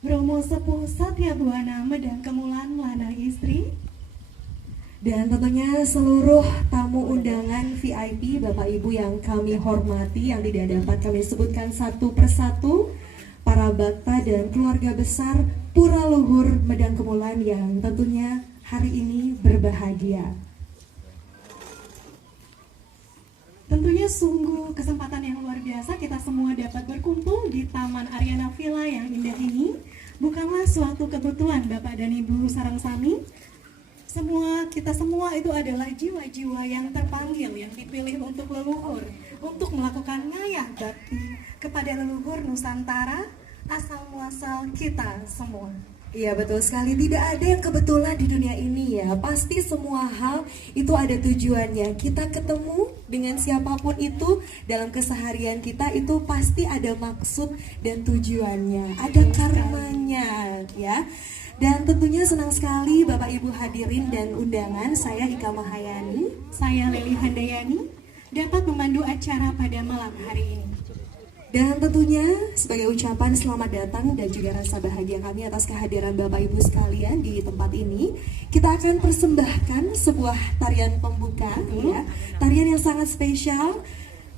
Bromo Sepuh Satya Buana Medang Kemulan Lanang Istri. Dan tentunya seluruh tamu undangan VIP Bapak Ibu yang kami hormati, yang tidak dapat kami sebutkan satu persatu, para bakta dan keluarga besar Pura Luhur Medang Kemulan yang tentunya hari ini berbahagia. Tentunya sungguh kesempatan yang luar biasa kita semua dapat berkumpul di Taman Ariana Villa yang indah ini. Bukanlah suatu kebetulan Bapak dan Ibu Sarangsami. Kita semua itu adalah jiwa-jiwa yang terpanggil, yang dipilih untuk leluhur, untuk melakukan ngayah bakti kepada leluhur Nusantara, asal muasal kita semua. Iya betul sekali, tidak ada yang kebetulan di dunia ini ya. Pasti semua hal itu ada tujuannya. Kita ketemu dengan siapapun itu dalam keseharian kita itu pasti ada maksud dan tujuannya, ada karmanya ya. Dan tentunya senang sekali Bapak Ibu hadirin dan undangan. Saya Ika Mahayani, saya Leli Handayani dapat memandu acara pada malam hari ini. dan tentunya sebagai ucapan selamat datang dan juga rasa bahagia kami atas kehadiran Bapak Ibu sekalian di tempat ini, kita akan persembahkan sebuah tarian pembuka ya, tarian yang sangat spesial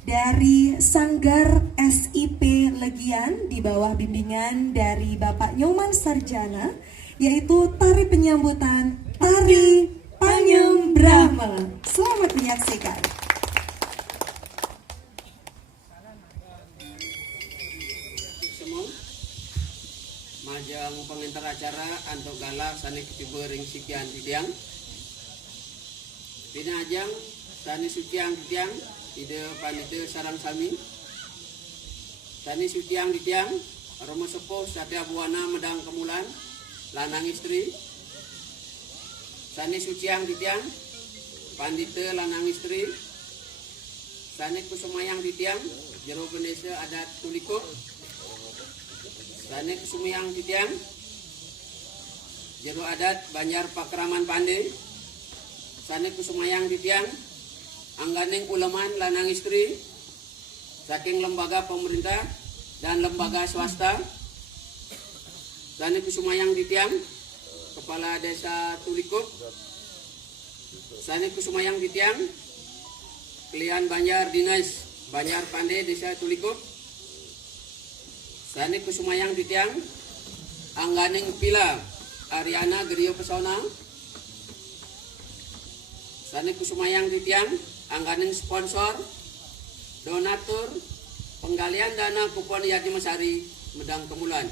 dari Sanggar SIP Legian di bawah bimbingan dari Bapak Nyoman Sarjana, yaitu tari penyambutan Tari Panyem Brahma. Selamat menyaksikan. Majang pengantar acara antuk galak sani ketiburing sikian tidiang pinajang sani sutiang tidiang ide panite sarang sami sani sutiang tidiang Romo Sepuh Satya Buana Medang Kemulan lanang istri sani suciang tidiang pandite lanang istri sani kusumayang tidiang jero Indonesia adat tulikuk sani kusumayang tidiang jero adat Banjar Pakraman Pande sani kusumayang tidiang angganing uleman lanang istri saking lembaga pemerintah dan lembaga swasta sani kusumayang tidiang kepala desa Tulikuk sani kusumayang tidiang klien Banjar Dinas Banjar Pande desa Tulikuk sani kusumayang tidiang angganing pila Ariana Gerio Pesona sani kusumayang tidiang angganing sponsor donatur penggalian dana kupon Yadi Mesari Medang Kemulan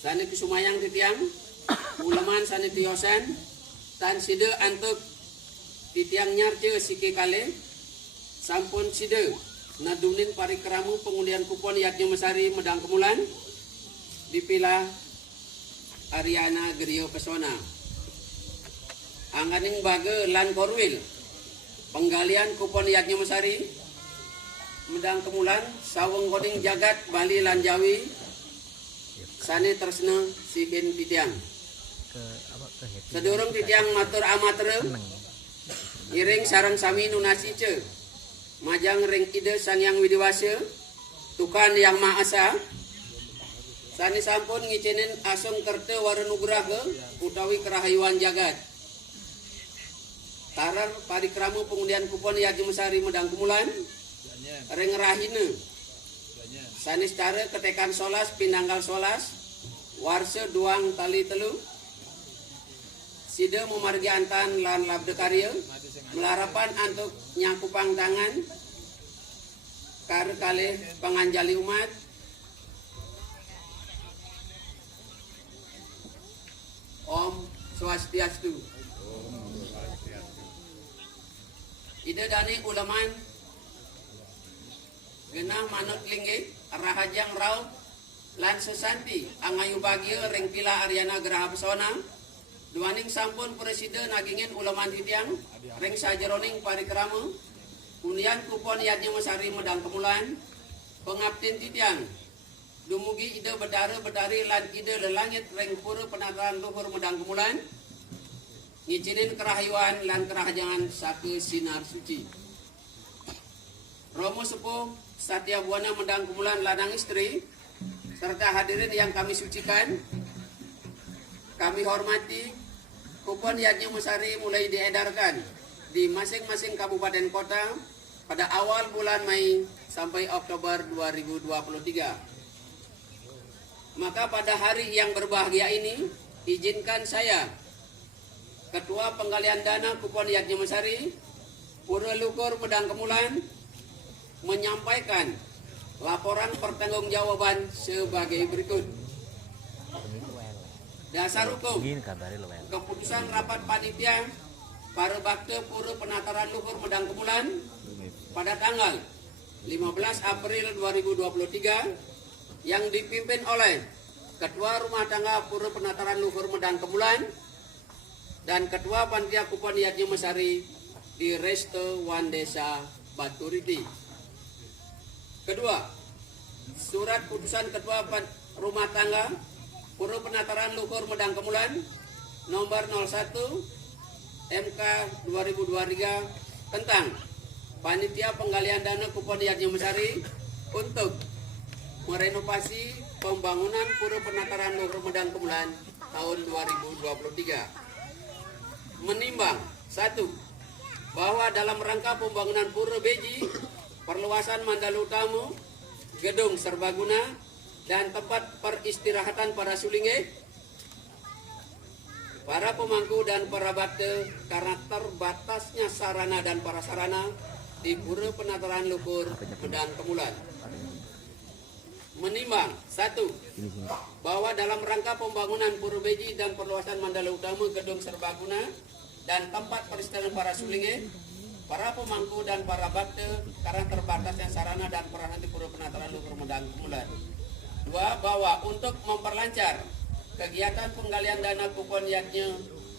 sani kusumayang tidiang uleman sani tiosen tan side antuk titiang nyarce sike kale sampun side nadunin parikramu pengundian kupon Yadi Mesari Medang Kemulan dipila Ariana Gerio Pesona angganing bage lan korwil penggalian kupon Yadi Mesari Medang Kemulan saweng koding jagat Bali lan Jawi sani tersena sihin titiang sedurung titiang matur amatre iring sarang sami nunasi ce majang ring ide Sang Yang Widiwasa Tukan Yang Maha Esa sani sampun ngicinin asung kerte warenugraha utawi kerahayuan jagat tarar parikramu pengundian kupon Yadi Mesari Medang Kemulan ring rahine sani secara ketekan solas pinanggal solas warse duang tali telu side memargi antan lan labde karya melarapan antuk nyakupang tangan kare kalih panganjali umat Om Swastiastu. Ide dani uleman genah manut lingge rahajang rauh lan sesanti angayu bagia ring pila Ariana Geraha Pesona duaning sampun presiden nagingin uleman titiang ring sajeroning parikrama unian kupon Yadi Mesari Medang Kemulan pengabtin titiang dumugi ide bedara bedari lan ide lelangit ring pura penataran luhur Medang Kemulan ngicinin kerahayuan lan kerahajangan sake sinar suci Romo Sepuh Satya Buana Medang Kemulan lanang istri serta hadirin yang kami sucikan, kami hormati, kupon Yadnya Mesari mulai diedarkan di masing-masing kabupaten kota pada awal bulan Mei sampai Oktober 2023. Maka pada hari yang berbahagia ini, izinkan saya, Ketua Penggalian Dana Kupon Yadnya Mesari, Pura Luhur Medang Kemulan, menyampaikan laporan pertanggungjawaban sebagai berikut. Dasar hukum, keputusan rapat panitia para bakte Pura Penataran Luhur Medang Kemulan pada tanggal 15 April 2023 yang dipimpin oleh Ketua Rumah Tangga Pura Penataran Luhur Medang Kemulan dan Ketua Panitia Kupon Yadnya Mesari di Resto Wandesa Baturiti. Kedua, surat putusan Ketua Rumah Tangga Pura Penataran Luhur Medang Kemulan nomor 01 MK 2023 tentang Panitia Penggalian Dana Kupon Yadnya Mesari untuk merenovasi pembangunan Pura Penataran Luhur Medang Kemulan tahun 2023. Menimbang 1. Bahwa dalam rangka pembangunan Pura Beji, perluasan Mandala Utama, gedung serbaguna, dan tempat peristirahatan para sulinge, para pemangku dan para bakte karena terbatasnya sarana dan prasarana di Pura Penataran Luhur Medang Kemulan. Menimbang 1. Bahwa dalam rangka pembangunan Pura Beji dan perluasan Mandala Utama, gedung serbaguna, dan tempat peristirahatan para sulinge, para pemangku dan para bakte karena terbatasnya sarana dan prasarana di Pura Penataran Luhur Medang Kemulan. 2. Bahwa untuk memperlancar kegiatan penggalian dana kupon Yadnya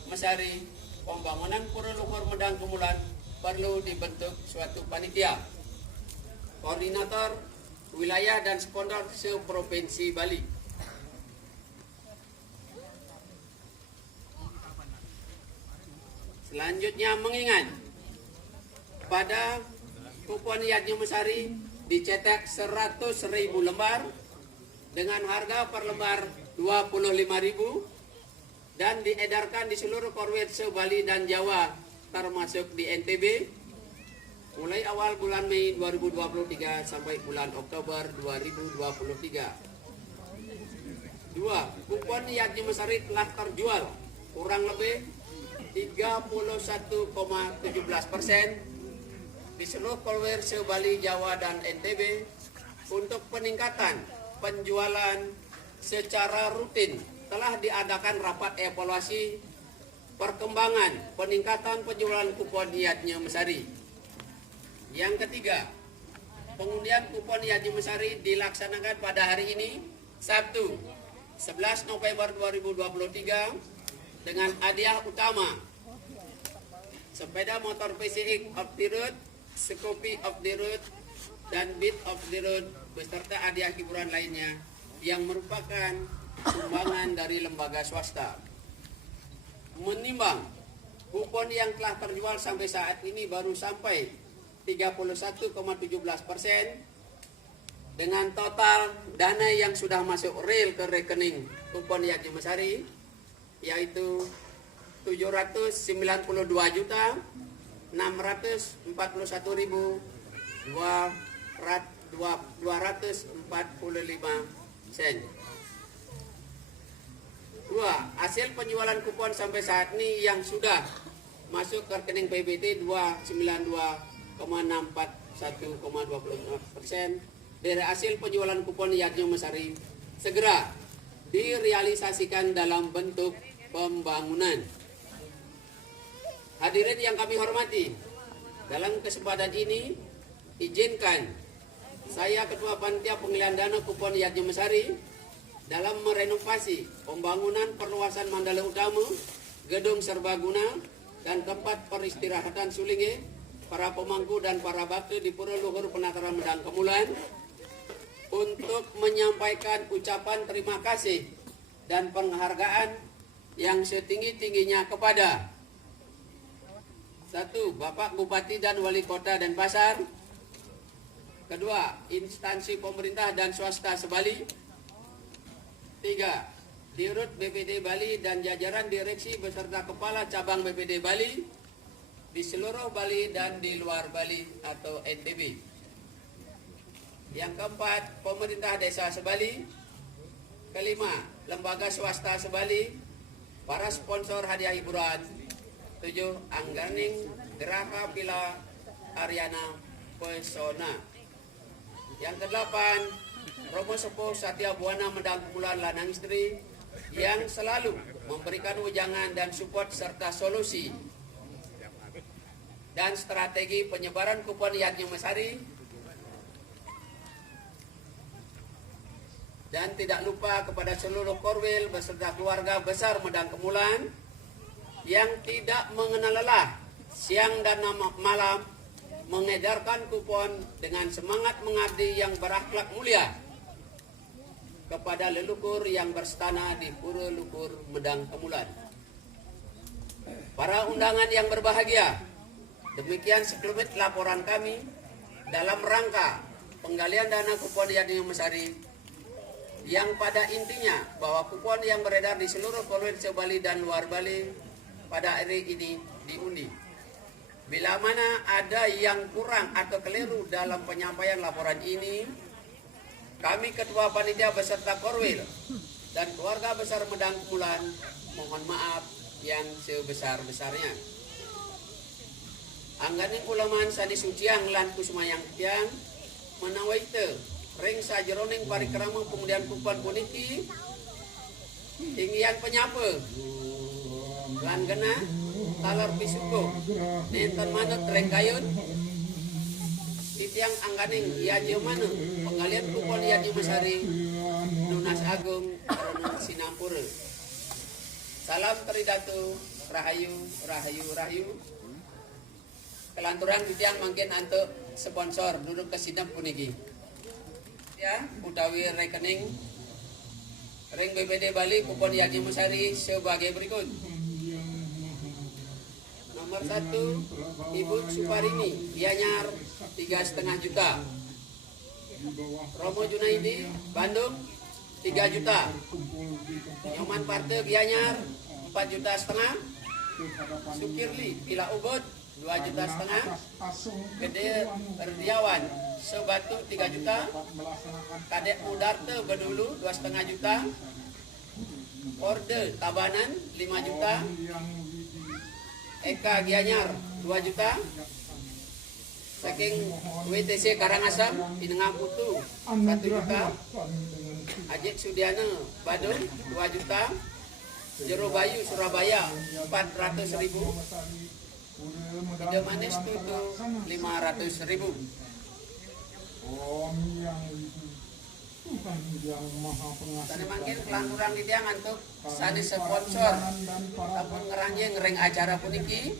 Mesari, pembangunan Pura Luhur Medang Kemulan perlu dibentuk suatu panitia koordinator wilayah dan sponsor se-Provinsi Bali. Selanjutnya, mengingat pada kupon Yadnya Mesari dicetak 100.000 lembar dengan harga per lembar 25.000 dan diedarkan di seluruh korwet se-Bali dan Jawa termasuk di NTB mulai awal bulan Mei 2023 sampai bulan Oktober 2023. 2. Kupon Yadnya Mesari telah terjual kurang lebih 31,17% di seluruh korwet se-Bali, Jawa, dan NTB. Untuk peningkatan penjualan secara rutin telah diadakan rapat evaluasi perkembangan peningkatan penjualan kupon Yadnya Mesari. Yang ketiga, pengundian kupon Yadnya Mesari dilaksanakan pada hari ini, Sabtu 11 November 2023 dengan hadiah utama sepeda motor PCX off the road, Scoopy off the road, dan Beat off the road beserta hadiah hiburan lainnya yang merupakan sumbangan dari lembaga swasta. Menimbang kupon yang telah terjual sampai saat ini baru sampai 31,17% dengan total dana yang sudah masuk real ke rekening kupon Yadnya Mesari yaitu 791.245 sen. 2. Hasil penjualan kupon sampai saat ini yang sudah masuk ke rekening PBT 292,641,25% dari hasil penjualan kupon Yadnya Mesari segera direalisasikan dalam bentuk pembangunan. Hadirin yang kami hormati, dalam kesempatan ini izinkan saya Ketua Panitia Penggalian Dana Kupon Yadnya Mesari dalam merenovasi pembangunan perluasan Mandala Utama, gedung serbaguna, dan tempat peristirahatan sulinge, para pemangku dan para bakte di Pura Luhur Penataran Medang Kemulan untuk menyampaikan ucapan terima kasih dan penghargaan yang setinggi-tingginya kepada 1. Bapak Bupati dan Wali Kota Denpasar. 2. Instansi pemerintah dan swasta se-Bali. 3. Dirut BPD Bali dan jajaran direksi beserta kepala cabang BPD Bali di seluruh Bali dan di luar Bali atau NTB. Yang keempat, pemerintah desa Sebali. Kelima, lembaga swasta Sebali, para sponsor hadiah hiburan. 7. Angganing Geraha Villa Ariana Pesona. Yang kedelapan, Romo Sepuh Satya Buana Medang Kumulan Lanang Istri yang selalu memberikan wejangan dan support serta solusi dan strategi penyebaran kupon Yadnya Mesari. Dan tidak lupa kepada seluruh korwil beserta keluarga besar Medang Kemulan yang tidak mengenal lelah siang dan malam mengedarkan kupon dengan semangat mengabdi yang berakhlak mulia kepada leluhur yang berstana di Pura Luhur Medang Kemulan. Para undangan yang berbahagia, demikian sekelumit laporan kami dalam rangka penggalian dana kupon Yadnya Mesari yang pada intinya bahwa kupon yang beredar di seluruh korwil se-Bali dan luar Bali pada hari ini diundi. Bila mana ada yang kurang atau keliru dalam penyampaian laporan ini, kami Ketua Panitia beserta korwil dan keluarga besar Medang Kemulan mohon maaf yang sebesar-besarnya. Angganing ulaman sadi suciang lan kusmayang tiang menawaite ring sajeroning parikrama pemudian kupon puniki tinggian penyapa lan gena talar pisuko nenten manut reng kayun titiang angganing Yadnya mana penggalian kupon Yadnya Mesari Nunas Agung Arunun Sinampura. Salam Tridatu Rahayu Rahayu Rahayu. Kelanturan titiang mungkin untuk sponsor duduk ke sidang puniki ya utawi rekening ring BPD Bali kupon Yadnya Mesari sebagai berikut. Nomor 1, Ibu Suparini Gianyar 3,5 juta. Romo Junaidi Bandung 3 juta. Nyoman Parte Gianyar 4,5 juta. Sukirli Pila Ubud 2,5 juta. Gede Erdiawan Sebatu 3 juta. Kadek Mudarte Bedulu 2,5 juta. Orde Tabanan 5 juta. Eka Gianyar 2 juta. Saking WTC Karangasem Pinengah Putu 1 juta. Ajik Sudiana Badung 2 juta. Jero Bayu Surabaya 400.000. Ide Manis Tutu 500.000. Tadi mangkin kelanturan di tiang untuk sadi sponsor ataupun ngeranjing ngereng acara puniki.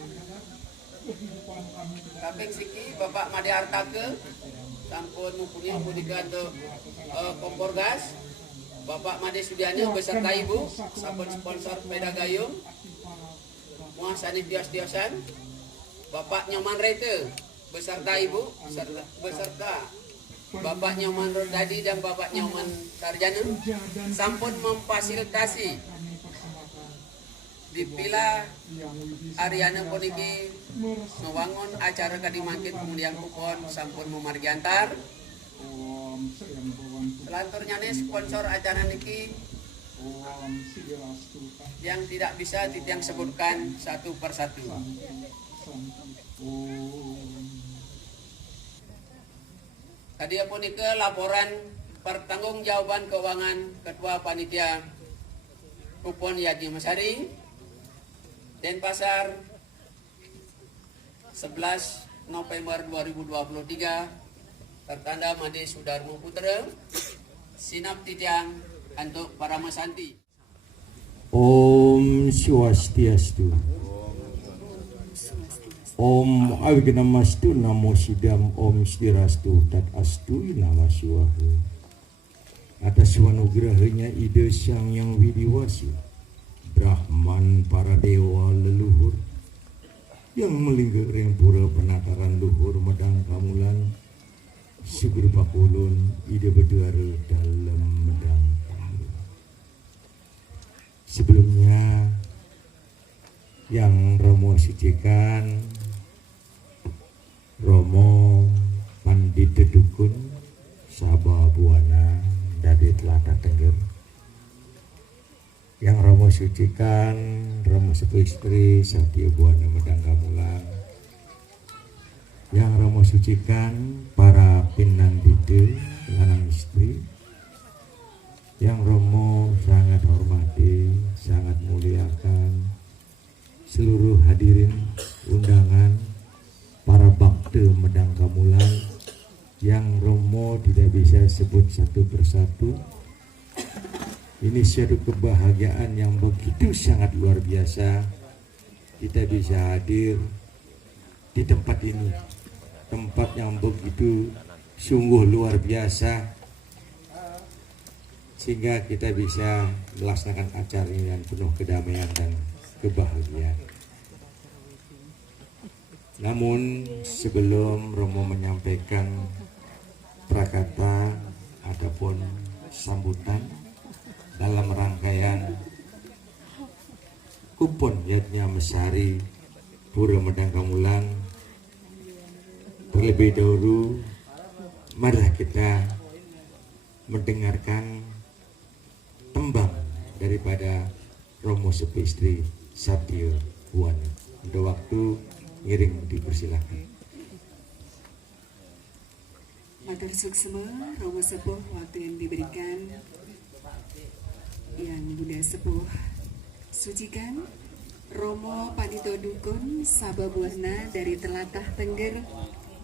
Kaping siki Bapak Made Artake sampun mumpuni punika untuk kompor gas. Bapak Made Sudiana beserta Ibu sampun sponsor sepeda gayung. Muah sani tios-tiosan. Bapak Nyoman Rete beserta Ibu beserta Bapak Nyoman Rodadi dan Bapak Nyoman Sarjana sampun memfasilitasi di Villa Ariana puniki membangun acara kadimangkin kemudian kupon sampun memargi antar. Selanturnya nih sponsor acara niki yang tidak bisa titiang sebutkan satu persatu. Tadi pun ke laporan pertanggungjawaban keuangan Ketua Panitia Kupon Yadnya Mesari Denpasar 11 November 2023 tertanda Made Sudarmo Putra Sinap Titiang untuk para Masanti. Om Swastiastu. Om Avignamastu Namo Sidam Om Stirastu Tat Astu Nama Swahu. Atas wanugerahnya ide Sang Yang Widiwasi Brahman para dewa leluhur yang melingkar yang pura penataran luhur Medang Kamulan Sugur Pakulun ide berduara dalam Medang Kamulan. Sebelumnya yang Romo sucikan Romo Pandita Dukun Sababuana dari Telaga Tengger, yang Romo sucikan Romo Sepuh Istri Satya Buana Medang Gamulang, yang Romo sucikan para pinandite lanang istri, yang Romo sangat hormati, sangat muliakan seluruh hadirin undangan para bakte Medang Gamulang, yang Romo tidak bisa sebut satu persatu. Ini suatu kebahagiaan yang begitu sangat luar biasa, kita bisa hadir di tempat ini, tempat yang begitu sungguh luar biasa, sehingga kita bisa melaksanakan acara ini dengan penuh kedamaian dan kebahagiaan. Namun sebelum Romo menyampaikan prakata ataupun sambutan dalam rangkaian kupon Yatnya Mesari Pura Medang Gamulang, terlebih dahulu mari kita mendengarkan tembang daripada Romo Sepuh Istri Satya Buana. Untuk waktu ngiring dipersilakan. Matur suksema Romo Sepuh, waktu yang diberikan yang Bunda Sepuh sucikan Romo Pandita Dukun Sababuana dari Telatah Tengger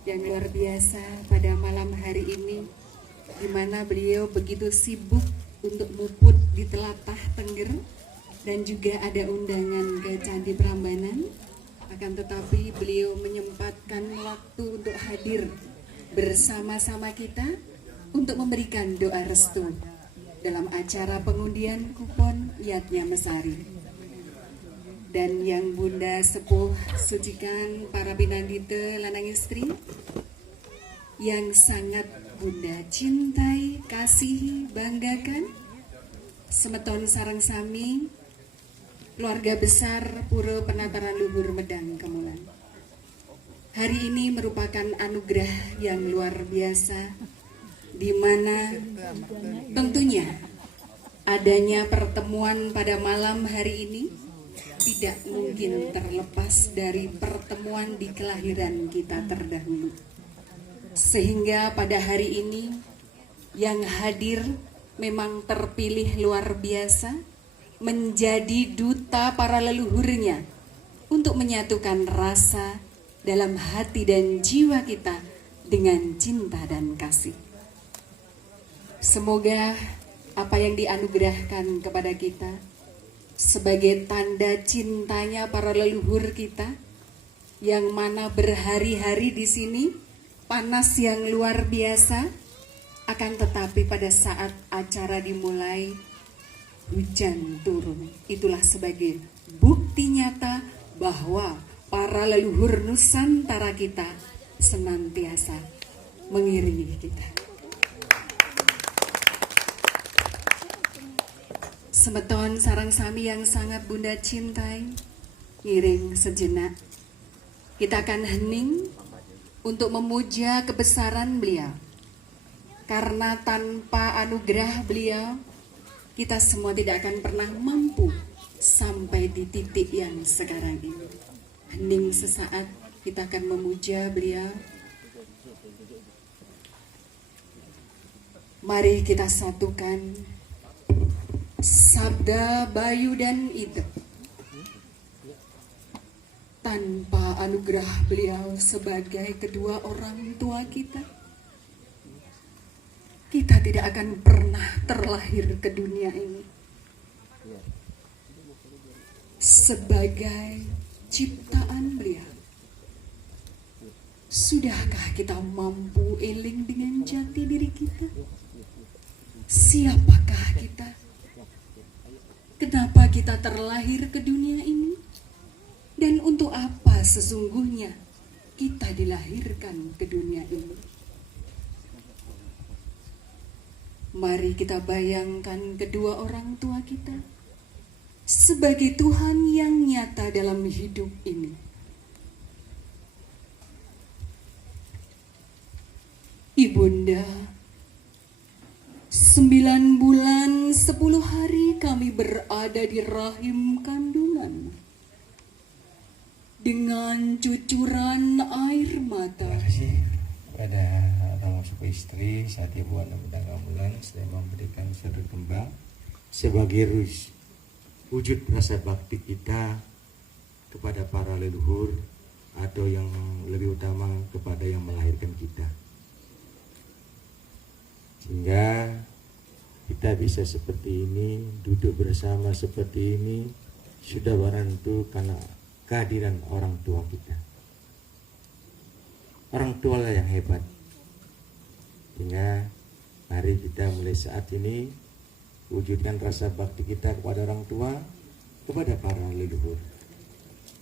yang luar biasa pada malam hari ini, di mana beliau begitu sibuk untuk muput di Telatah Tengger dan juga ada undangan ke Candi Prambanan, akan tetapi beliau menyempatkan waktu untuk hadir bersama-sama kita untuk memberikan doa restu dalam acara pengundian kupon Yatnya Mesari. Dan yang Bunda Sepuh sucikan para pinandite lanang istri yang sangat Bunda cintai, kasihi, banggakan, semeton sareng sami keluarga besar Pura Penataran Luhur Medang Gamulang. Hari ini merupakan anugerah yang luar biasa, di mana tentunya adanya pertemuan pada malam hari ini tidak mungkin terlepas dari pertemuan di kelahiran kita terdahulu. Sehingga pada hari ini yang hadir memang terpilih luar biasa menjadi duta para leluhurnya untuk menyatukan rasa dalam hati dan jiwa kita dengan cinta dan kasih. Semoga apa yang dianugerahkan kepada kita sebagai tanda cintanya para leluhur kita, yang mana berhari-hari di sini panas yang luar biasa, akan tetapi pada saat acara dimulai hujan turun. Itulah sebagai bukti nyata bahwa para leluhur Nusantara kita senantiasa mengiringi kita. Semeton sarang sami yang sangat Bunda cintai, ngiring sejenak. Kita akan hening untuk memuja kebesaran beliau. Karena tanpa anugerah beliau, kita semua tidak akan pernah mampu sampai di titik yang sekarang ini. Hening sesaat, kita akan memuja beliau. Mari kita satukan sabda Bayu dan Ida. Tanpa anugerah beliau sebagai kedua orang tua kita, kita tidak akan pernah terlahir ke dunia ini. Sebagai ciptaan beliau, sudahkah kita mampu eling dengan jati diri kita? Siapakah kita? Kenapa kita terlahir ke dunia ini? Dan untuk apa sesungguhnya kita dilahirkan ke dunia ini? Mari kita bayangkan kedua orang tua kita sebagai Tuhan yang nyata dalam hidup ini. Ibunda, 9 bulan 10 hari kami berada di rahim kandungan dengan cucuran air mata. Terima kasih kepada orang suku istri saat ibu anda mendagang bulan saya memberikan satu kembang sebagai wujud rasa bakti kita kepada para leluhur atau yang lebih utama kepada yang melahirkan kita, sehingga kita bisa seperti ini, duduk bersama seperti ini, sudah barang itu karena kehadiran orang tua kita. Orang tua lah yang hebat. Sehingga mari kita mulai saat ini wujudkan rasa bakti kita kepada orang tua, kepada para leluhur.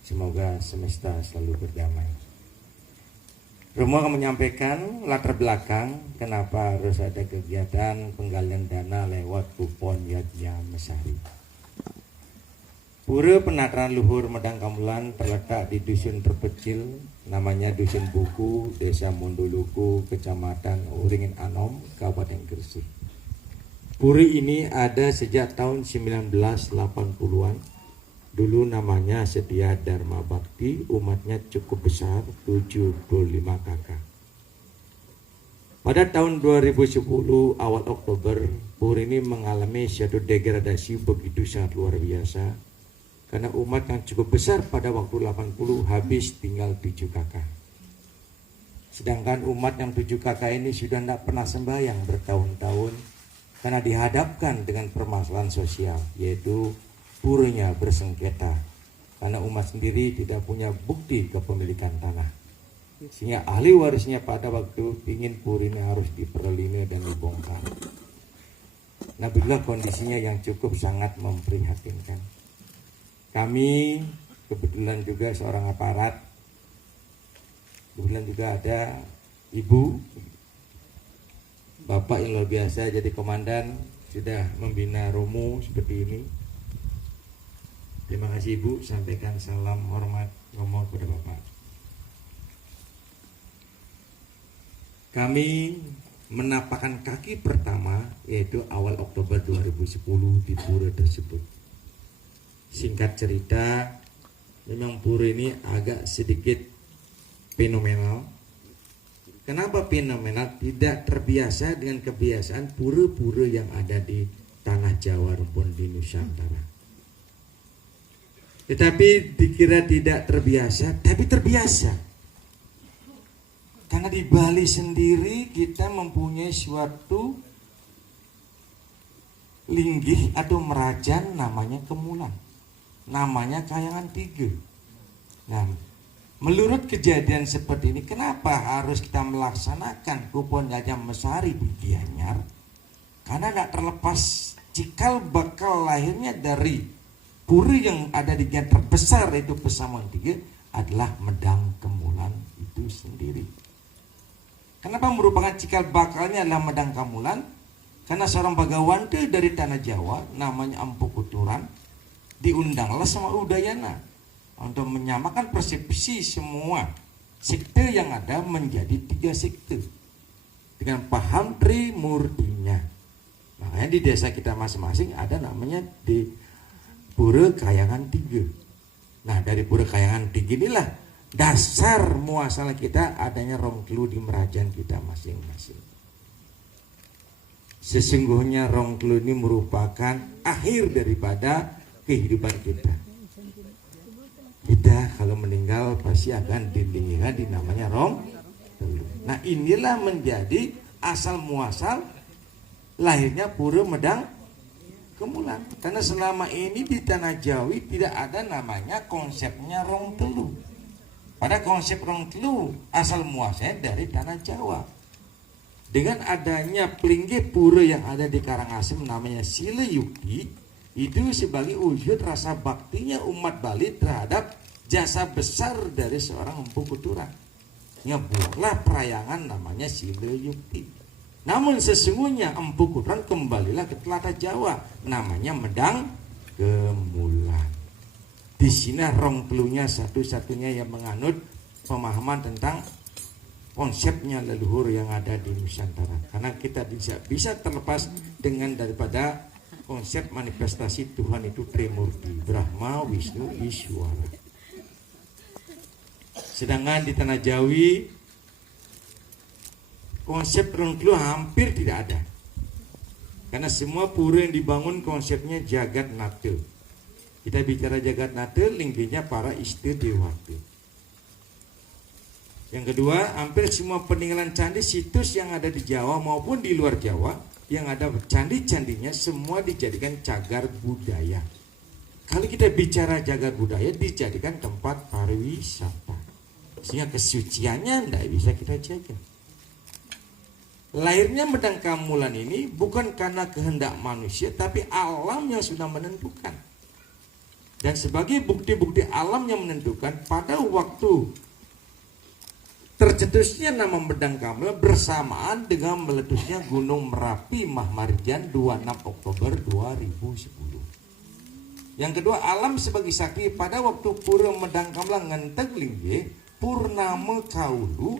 Semoga semesta selalu berdamai. Romo akan menyampaikan latar belakang kenapa harus ada kegiatan penggalian dana lewat kupon Yadnya Mesari. Pura Penataran Luhur Medang Kamulan terletak di dusun terpencil namanya Dusun Buku, Desa Mondoluku, Kecamatan Uringin Anom, Kabupaten Gresik. Pura ini ada sejak tahun 1980-an. Dulu namanya Setia Dharma Bakti, umatnya cukup besar, 75 kakak. Pada tahun 2010 awal Oktober, Pura ini mengalami suatu degradasi begitu sangat luar biasa. Karena umat yang cukup besar pada waktu 80 habis tinggal 7 kakak. Sedangkan umat yang 7 kakak ini sudah tidak pernah sembahyang bertahun-tahun karena dihadapkan dengan permasalahan sosial, yaitu puranya bersengketa karena umat sendiri tidak punya bukti kepemilikan tanah. Sehingga ahli warisnya pada waktu ingin puranya harus diperlindungi dan dibongkar. Nah, begitulah kondisinya yang cukup sangat memprihatinkan. Kami kebetulan juga seorang aparat, kebetulan juga ada ibu, bapak yang luar biasa jadi komandan, sudah membina Romo seperti ini. Terima kasih ibu, sampaikan salam hormat Romo kepada bapak. Kami menapakkan kaki pertama yaitu awal Oktober 2010 di pura tersebut. Singkat cerita, memang pura ini agak sedikit fenomenal. Kenapa fenomenal? Tidak terbiasa dengan kebiasaan pura-pura yang ada di tanah Jawa maupun di Nusantara. Tetapi dikira tidak terbiasa, tapi terbiasa. Karena di Bali sendiri kita mempunyai suatu linggih atau merajan namanya kemulan. Namanya Kayangan 3. Nah, menurut kejadian seperti ini, kenapa harus kita melaksanakan kupon Yadnya Mesari di Gianyar? Karena tidak terlepas cikal bakal lahirnya dari pura yang ada di Gianyar terbesar yaitu Pesamuan 3 adalah Medang Kemulan itu sendiri. Kenapa merupakan cikal bakalnya adalah Medang Kemulan? Karena seorang bagawanta dari tanah Jawa namanya Empu Kuturan diundanglah sama Udayana untuk menyamakan persepsi semua sekte yang ada menjadi 3 sekte dengan paham trimurtinya. Makanya di desa kita masing-masing ada namanya di Pura Kayangan 3. Nah, dari Pura Kayangan 3 inilah dasar muasalah kita adanya Rongkelu di Merajan kita masing-masing. Sesungguhnya Rongkelu ini merupakan akhir daripada kehidupan kita. Kita kalau meninggal pasti akan dilinggikan di namanya Rongkelu. Nah, inilah menjadi asal muasal lahirnya Pura Medang Kemulan. Karena selama ini di tanah Jawi tidak ada namanya konsepnya Rongkelu. Pada konsep Rongkelu asal muasalnya dari tanah Jawa. Dengan adanya pelinggih pura yang ada di Karangasem namanya Sileyuki, itu sebagai wujud rasa baktinya umat Bali terhadap jasa besar dari seorang Empu Kuturan. Buatlah perayangan namanya Sileyuki. Namun sesungguhnya Empu Kuturan kembalilah ke tlatah Jawa namanya Medang kemulan. Di sini rong telunya satu-satunya yang menganut pemahaman tentang konsepnya leluhur yang ada di Nusantara. Karena kita tidak bisa terlepas dengan daripada konsep manifestasi Tuhan itu Trimurti, Brahma, Wisnu, Iswara. Sedangkan di tanah Jawi konsep rong telu hampir tidak ada. Karena semua pura yang dibangun konsepnya jagat nata. Kita bicara jagat nata, lingginya para istri dewata. Yang kedua, hampir semua peninggalan candi situs yang ada di Jawa maupun di luar Jawa, yang ada candi-candinya semua dijadikan cagar budaya. Kalau kita bicara cagar budaya, dijadikan tempat pariwisata. Sehingga kesuciannya tidak bisa kita jaga. Lahirnya Medang Kamulan ini bukan karena kehendak manusia, tapi alam yang sudah menentukan. Dan sebagai bukti-bukti alam yang menentukan, pada waktu tercetusnya nama Medang Kamulan bersamaan dengan meletusnya Gunung Merapi Mahmarjan 26 Oktober 2010. Yang kedua, alam sebagai saksi pada waktu pura Medang Kamulan ngenteg lingge purnama kaulu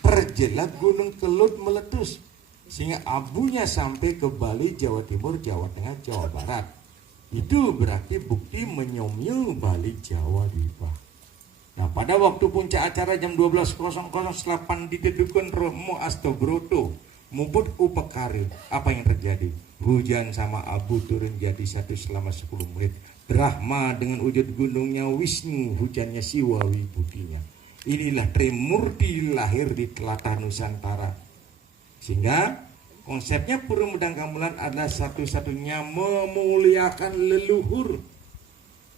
terjelak Gunung Kelut meletus sehingga abunya sampai ke Bali, Jawa Timur, Jawa Tengah, Jawa Barat. Itu berarti bukti menyomnya Bali Jawa Dipa. Nah, pada waktu puncak acara jam 12.00 setelah ditedukan Romo Astobroto muput upekari, apa yang terjadi? Hujan sama abu turun jadi satu selama 10 menit. Brahma dengan wujud gunungnya, Wisnu hujannya Siwa wibutinya. Inilah Trimurti lahir di tlatah Nusantara. Sehingga konsepnya Pura Medang Kamulan adalah satu-satunya memuliakan leluhur.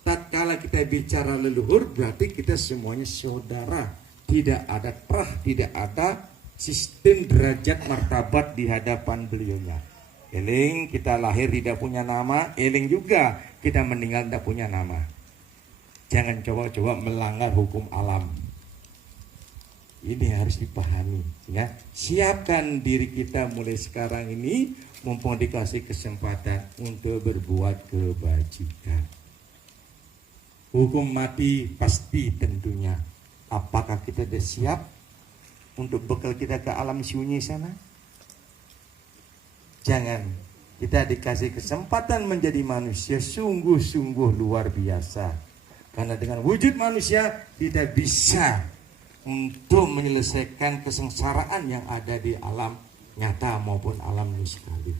Tatkala kita bicara leluhur berarti kita semuanya saudara. Tidak ada trah, tidak ada sistem derajat martabat di hadapan beliaunya. Eling kita lahir tidak punya nama, eling juga kita meninggal tidak punya nama. Jangan coba-coba melanggar hukum alam. Ini harus dipahami, ya. Siapkan diri kita mulai sekarang ini, mumpung dikasih kesempatan untuk berbuat kebajikan. Hukum mati pasti tentunya. Apakah kita sudah siap untuk bekal kita ke alam sunyi sana? Jangan. Kita dikasih kesempatan menjadi manusia sungguh-sungguh luar biasa. Karena dengan wujud manusia kita bisa untuk menyelesaikan kesengsaraan yang ada di alam nyata maupun alam niskali.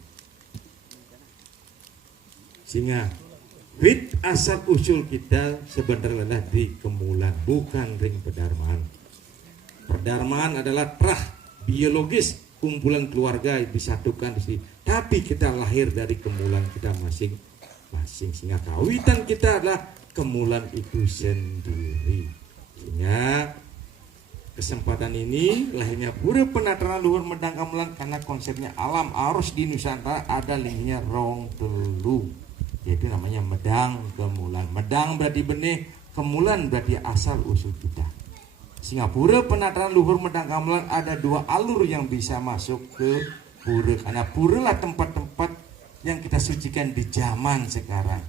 Sehingga wit asal usul kita sebenarnya di Kemulan, bukan ring Pedarmaan. Pedarmaan adalah trah biologis kumpulan keluarga disatukan di sini. Tapi kita lahir dari Kemulan kita masing-masing. Sehingga kawitan kita adalah Kemulan itu sendiri. Sehingga kesempatan ini lahirnya Pura Penataran Luhur Medang Kamulan karena konsepnya alam arus di Nusantara ada linknya rong telu, yaitu namanya Medang Kemulan. Medang berarti benih, Kemulan berarti asal usul kita. Sehingga Pura Penataran Luhur Medang Kamulan ada dua alur yang bisa masuk ke pura. Karena pura lah tempat-tempat yang kita sucikan di zaman sekarang,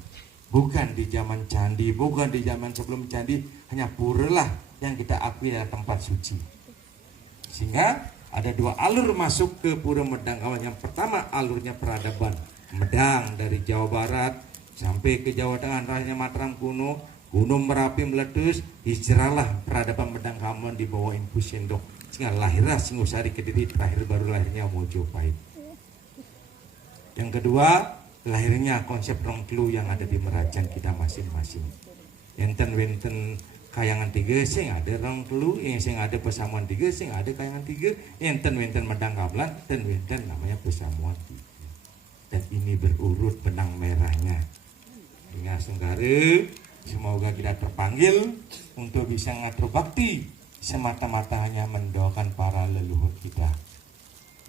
bukan di zaman candi, bukan di zaman sebelum candi. Hanya pura lah yang kita akui adalah tempat suci. Sehingga ada dua alur masuk ke Pura Medang Kamulan. Yang pertama alurnya peradaban Medang dari Jawa Barat sampai ke Jawa Tengah, rasanya Mataram kuno, Gunung Merapi meletus, hijrahlah peradaban Medang Kamulan di bawah Empu Sendok. Sehingga lahirlah Singosari Kediri, terakhir baru lahirnya Mojopahit. Yang kedua lahirnya konsep rong telu yang ada di Merajan kita masing-masing. Enten-wenten Kayangan 3 sing ada rong telu, yang sing ada Pesamuan 3 sing ada Kayangan 3, enten-wenten Medang Kamulan, enten-wenten namanya Pesamuan 3. Dan ini berurut benang merahnya. Hingga Senggara, semoga kita terpanggil untuk bisa ngatur bakti semata-mata hanya mendoakan para leluhur kita.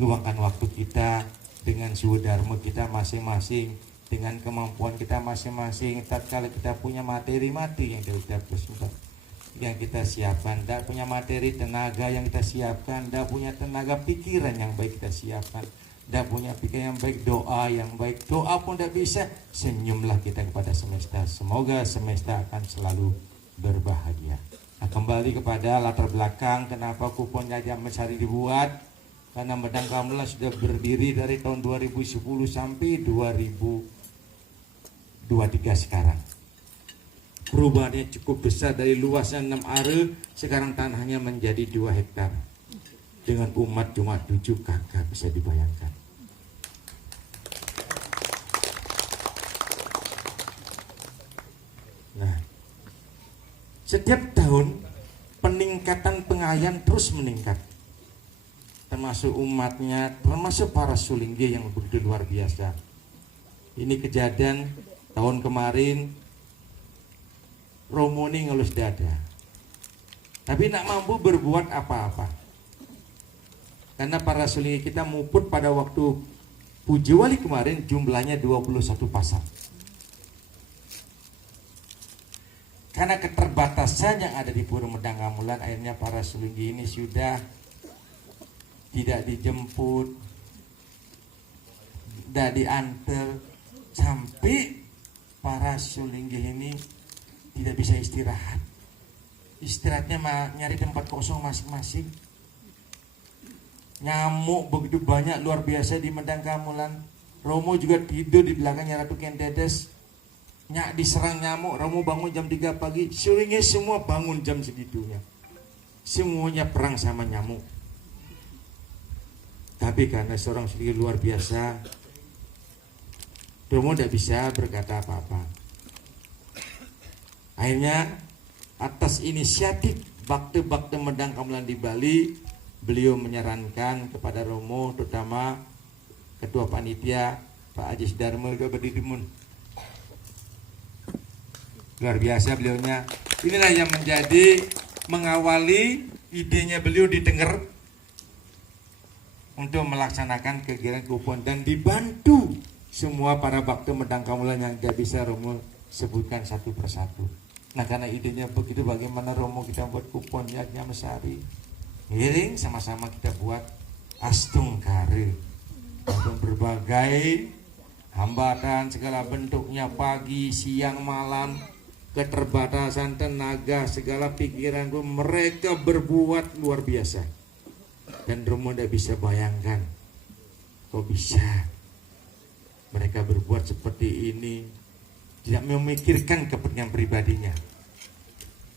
Luangkan waktu kita dengan sudarma kita masing-masing, dengan kemampuan kita masing-masing. Tatkala kita punya materi yang kita persembahkan, yang kita siapkan, tidak punya materi tenaga yang kita siapkan, tidak punya tenaga pikiran yang baik kita siapkan, tidak punya pikiran yang baik, doa yang baik. Doa pun tidak bisa, senyumlah kita kepada semesta. Semoga semesta akan selalu berbahagia. Nah, kembali kepada latar belakang kenapa kupon Jajan Mesari dibuat. Karena Medang Gamelan sudah berdiri dari tahun 2010 sampai 2023 sekarang. Perubahannya cukup besar, dari luasnya 6 are, sekarang tanahnya menjadi 2 hektar. Dengan umat cuma 7 kakak, bisa dibayangkan. Nah, setiap tahun peningkatan pengayaan terus meningkat. Termasuk umatnya, termasuk para sulingge yang begitu luar biasa. Ini kejadian tahun kemarin, Romo ini ngelus dada, tapi tak mampu berbuat apa-apa. Karena para sulingge kita muput pada waktu Puji Wali kemarin jumlahnya 21 pasang. Karena keterbatasan yang ada di Pura Medang Gamelan, akhirnya para sulingge ini sudah tidak dijemput, tidak diantar, sampai para sulingge ini tidak bisa istirahat. Istirahatnya nyari tempat kosong masing-masing. Nyamuk begitu banyak luar biasa di Medang Gamelan. Romo juga tidur di belakangnya Ratu Kendedes. Nyak diserang nyamuk, Romo bangun jam 3 pagi. Sulingge semua bangun jam segitunya. Semuanya perang sama nyamuk. Tapi karena seorang sulingge luar biasa, Romo tidak bisa berkata apa-apa. Akhirnya atas inisiatif Bakti Medang Gamelan di Bali, beliau menyarankan kepada Romo, terutama Ketua Panitia Pak Haji Sudarmo juga berdirimun. Luar biasa beliaunya. Inilah yang menjadi mengawali idenya beliau di Tengger untuk melaksanakan kegiatan kupon, dan dibantu semua para Bakti Medang Gamelan yang tidak bisa Romo sebutkan satu persatu. Nah, karena idenya begitu, bagaimana Romo kita buat kupon Jajan Mesari. Ngiring sama-sama kita buat Astung Kare untuk berbagai hambatan segala bentuknya, pagi, siang, malam, keterbatasan tenaga, segala pikiran, mereka berbuat luar biasa. Dan Romo tidak bisa bayangkan kok bisa mereka berbuat seperti ini, tidak memikirkan kepentingan pribadinya.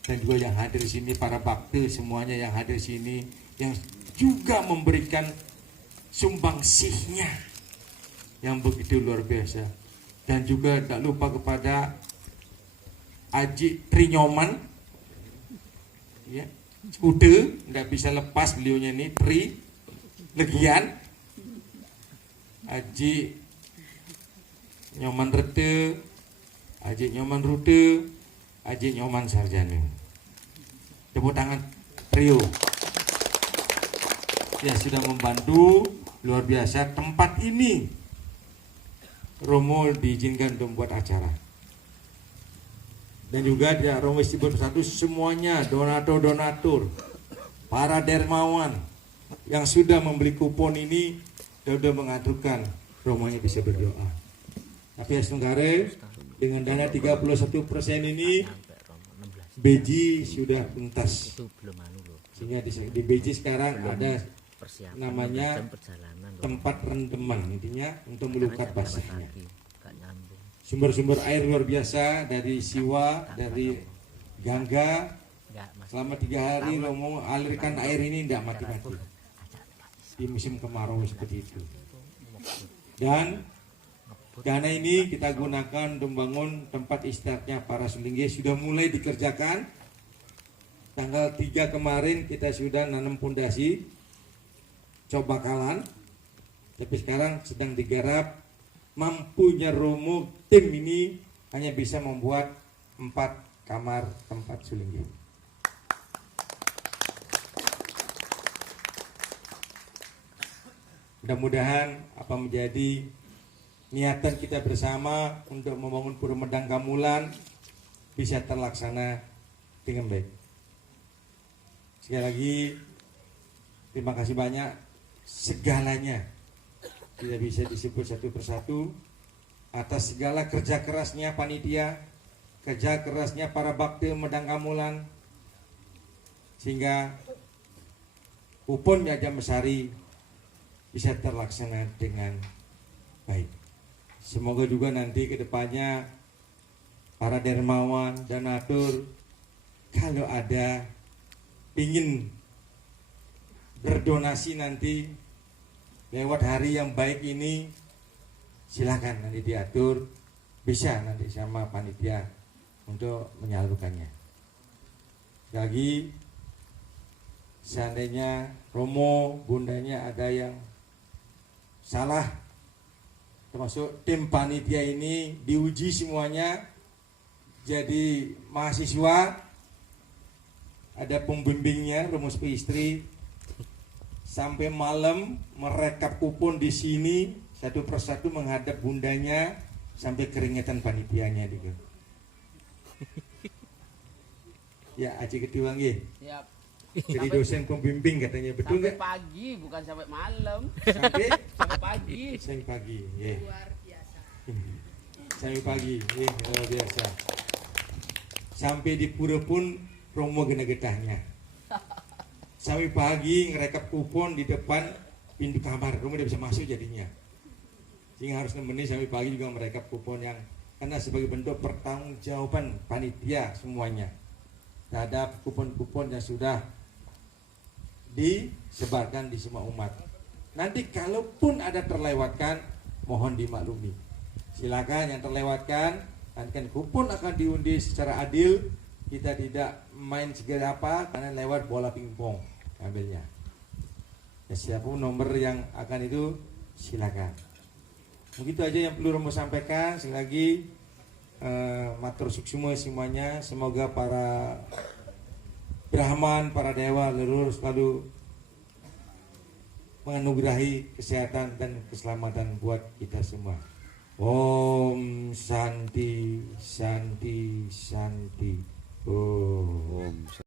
Dan juga yang hadir di sini para bakti semuanya yang hadir di sini yang juga memberikan sumbangsihnya yang begitu luar biasa. Dan juga tak lupa kepada Aji Trinyoman, ya, Skude, tidak bisa lepas beliaunya ini, Tri Legian, Aji Nyoman Rete, Aji Nyoman Rute, Aji Nyoman Sarjana. Tepuk tangan trio ya, sudah membantu luar biasa. Tempat ini Romo diizinkan untuk membuat acara. Dan juga di Romo Istimewa Satu semuanya donatur, para dermawan yang sudah membeli kupon ini sudah mengaturkan Romonya bisa berdoa. Tapi Astung Kare dengan dana 31% ini BJ sudah tuntas. Sehingga di BJ sekarang ada namanya tempat rendeman, intinya untuk melukat basahnya. Sumber-sumber air luar biasa dari Siwa, dari Gangga. Selama 3 hari Romo alirkan air ini tidak mati-mati di musim kemarau seperti itu. Dan dana ini kita gunakan untuk membangun tempat istirahatnya para sulingge, sudah mulai dikerjakan. Tanggal 3 kemarin kita sudah nanam pondasi Cobakalan, tapi sekarang sedang digarap. Mampunya Romo tim ini hanya bisa membuat 4 kamar tempat sulingge. Mudah-mudahan apa menjadi niatan kita bersama untuk membangun Pura Medang Gamelan bisa terlaksana dengan baik. Sekali lagi terima kasih banyak segalanya tidak bisa disebut satu persatu, atas segala kerja kerasnya panitia, kerja kerasnya para bakti Medang Kamulan, sehingga Kupon Jajah Mesari bisa terlaksana dengan baik. Semoga juga nanti ke depannya para dermawan, donatur, kalau ada ingin berdonasi nanti lewat hari yang baik ini, silakan nanti diatur, bisa nanti sama panitia untuk menyalurkannya. Sekali lagi, seandainya Romo, bundanya ada yang salah, termasuk tim panitia ini diuji semuanya jadi mahasiswa, ada pembimbingnya, rumus istri, sampai malam merekap kupon di sini satu persatu menghadap bundanya sampai keringetan panitianya gitu. Ya, Aci Ketua nggih. Siap. Jadi dosen pembimbing katanya, betul Sampai nggak? pagi, bukan sampai malam. Sampai Sampai pagi. sampai pagi, ya. Luar biasa. Sampai pagi, ya, luar biasa. Sampai di pura pun Romo gena getahnya. Sampai pagi ngerekap kupon di depan pintu kamar, Romo tidak bisa masuk jadinya. Sehingga harus nemenin sampai pagi juga merekap kupon yang, karena sebagai bentuk pertanggungjawaban panitia semuanya terhadap kupon-kupon yang sudah disebarkan di semua umat. Nanti kalaupun ada terlewatkan, mohon dimaklumi. Silakan yang terlewatkan, nanti kan kupon akan diundi secara adil. Kita tidak main segala apa, karena lewat bola pingpong ambilnya. Ya, siapapun nomor yang akan itu, silakan. Begitu aja yang perlu Romo sampaikan. Sekali lagi matur suksuma semuanya. Semoga para Brahman, para dewa, leluhur selalu menganugerahi kesehatan dan keselamatan buat kita semua. Om Santi, Santi, Santi. Om